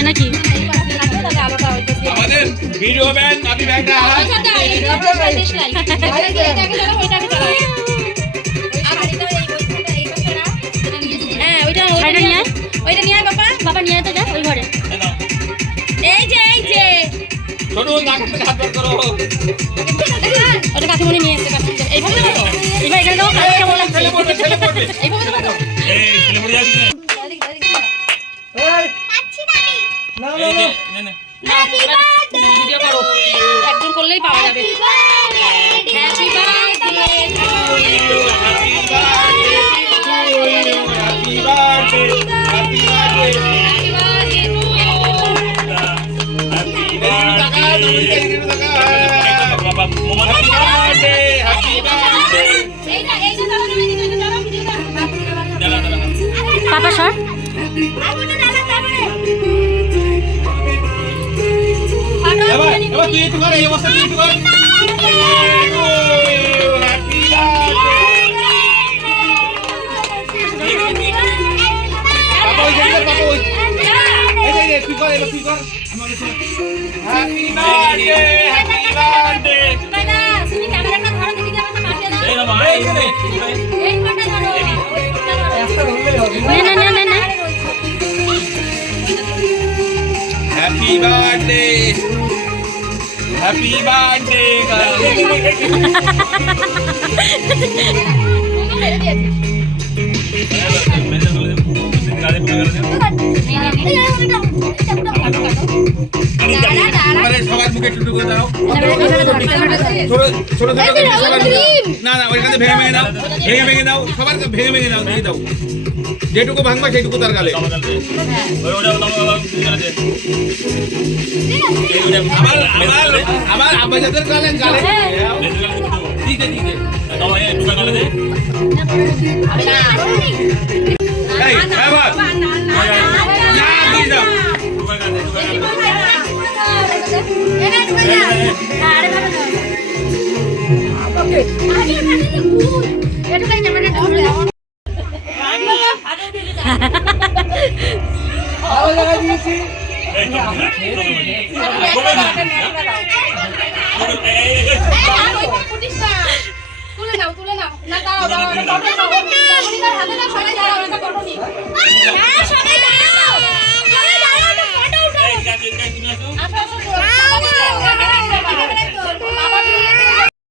আসে নাকি? আমাদের ভিডিও ব্যান আপনি ব্যানটা হ্যাঁ ওইটা নিয়ে আয়, ওইটা নিয়ে আয় বাবা, বাবা নিয়ে আয় তো, যা ওই ঘরে। এই যে ছোটো নাক থেকে হাত বার করো। ওটা কাকিমণি নিয়ে এসে এইভাবে দেবো, এইবার এখানে দেবো, ছেলে পড়বে ছেলে পড়বে। এইভাবে দেবো। এই ছেলে পড়ে যাচ্ছে না। এই যে নে ভিডিও করো, একজন করলেই পাওয়া যাবে। Happy birthday happy birthday happy birthday বাবা মোমা হ্যাপি বার্থডে হ্যাপি বার্থডে পাপা সর। এবার তুই একটু কর, এই অবস্থা তুই একটু কর। হ্যাপি বার্থডে পাপা ওই যে পাপা ওই এই যে তুই কর, এবার তুই কর আমাকে শোন। হ্যাপি বার্থডে হ্যাপি বার্থডে তুমি ক্যামেরাটা ধরো, দিদি আমাকে পাঠিয়ে দাও। এই না ভাই এই ফোনটা ধরো, একটা ধরলেই হবে। না। হ্যাপি বার্থডে হ্যাপি বার্থডে সবার মুখে টুটু করে দাও। ছোট না ওইখানে ভেঙে দাও সবার ভেঙে দাও দিয়ে দাও, যেটুকু ভাঙবা সেটুকু তার গালে। আবার আব্বাজাদের গালে দিতে ভালো লাগা দিয়েছি।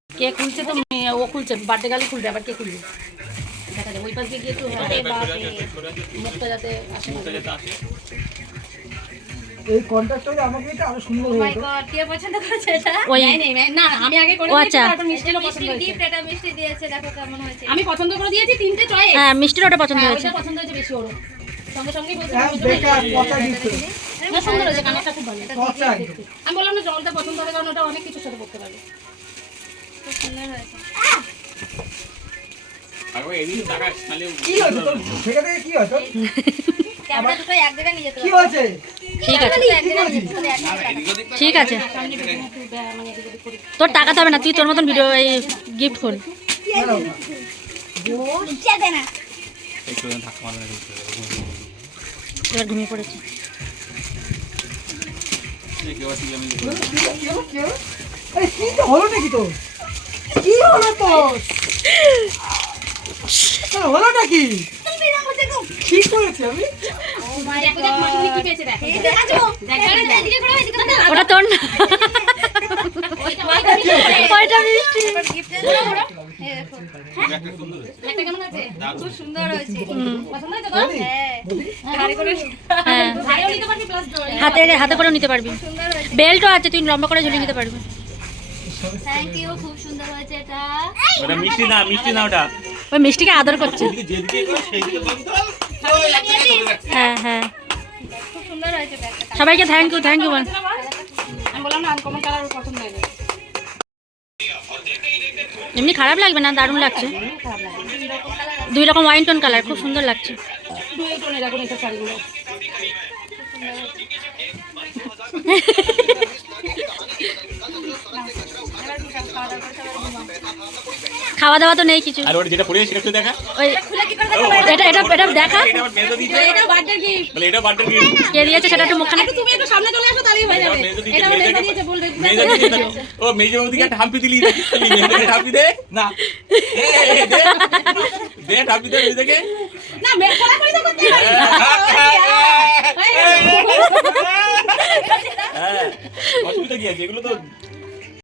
কে খুলছে? তো ও খুলছে, বার্থডে গালি খুলবে, আবার কে খুলবে দেখা যাবে। ওই পাশে গিয়ে একটু মুখটা যাতে আসে। এই কন্ট্রাক্টরে আমাকে এটা আরো সুন্দর হয়ে যেত। কে পছন্দ করেছে এটা? ওই না আমি আগে করে ও দিয়েছি, আচ্ছা, তারপর মিষ্টিরও পছন্দ হয়েছে। গিফট এটা মিষ্টি দিয়েছে, দেখো কেমন হয়েছে। আমি পছন্দ করে দিয়েছি তিনটে চয়েস। হ্যাঁ মিষ্টির ওটা পছন্দ হয়েছে। ওটা পছন্দ হয়েছে বেশি ওর। সঙ্গে সঙ্গেই বলতে হ্যাঁ, বেকার পচা গিফট। না সুন্দর হয়েছে, কানেরটা খুব ভালো। পচা একদম। আমি বললাম না জলটা পছন্দ হবে, কারণ ওটা অনেক কিছুর সাথে করতে পারবে। খুব সুন্দর হয়েছে। কি হয়েছে তোর? সেখান থেকে কি হয়েছে? ক্যামেরা দুটো এক জায়গায় নিয়ে যেতে কি হবে। হয়েছে? ঠিক আছে এক জায়গায় নিয়ে যেতে হবে, এক জায়গায়। ঠিক আছে, তোর টাকাতে হবে না, তুই তোর মতন ভিডিও এই গিফট কর। দাঁড়াও। বসে দে না। এবার ঘুমিয়ে পড়েছে। কি হলো? আরে কি তো হলো নাকি তোর? কি হলো তোর? তোর হলোটা কি? কি করেছি আমি? ওটা তোর না, ওইটা মিষ্টি। খুব সুন্দর হয়েছে। হ্যাঁ হাতে করেও নিতে পারবি, বেল্টও আছে, তুই লম্বা করে ঝুলিয়ে নিতে পারবি। থ্যাংক ইউ, খুব সুন্দর হয়েছে এটা। ওটা মিষ্টি না ওটা ওই মিষ্টিকে আদর করছে। যেদিকে করো সেইদিকে বন্ধ। হ্যাঁ খুব সুন্দর হয়েছে ব্যাগটা। সবাইকে থ্যাংক ইউ বল। আমি বললাম না আনকমন কালার পছন্দ হয়েছে। এমনি খারাপ লাগবে না, দারুণ লাগছে। দুই রকম ওয়াইন টোন কালার, খুব সুন্দর লাগছে। দুই টোনের এখন এটা শাড়িগুলো। খাওয়া দাওয়া তো নেই কিছু। আর ওর যেটা পড়ে সেটা একটু দেখা। ওই এটা এটা এটা দেখা এটা আবার মেজো দিয়েছে। এটা বার্থডে গিফট। বলে এটা বার্থডে গিফট। কে দিয়েছে সেটা একটু মুখখানে। একটু তুমি একটু সামনে চলে আসো তাহলেই হয়ে যাবে। এটা আমার মেজো দিয়েছে বলবে। মেজো দিয়েছে। ও মেজো বৌদিকে একটা হাম্পি দিলি। হাম্পি দে। না। দে হাম্পি দে মেজোকে। না মেয়ে খোলা করে তো করতে পারি। হ্যাঁ। অসুবিধা কি আছে? এগুলো তো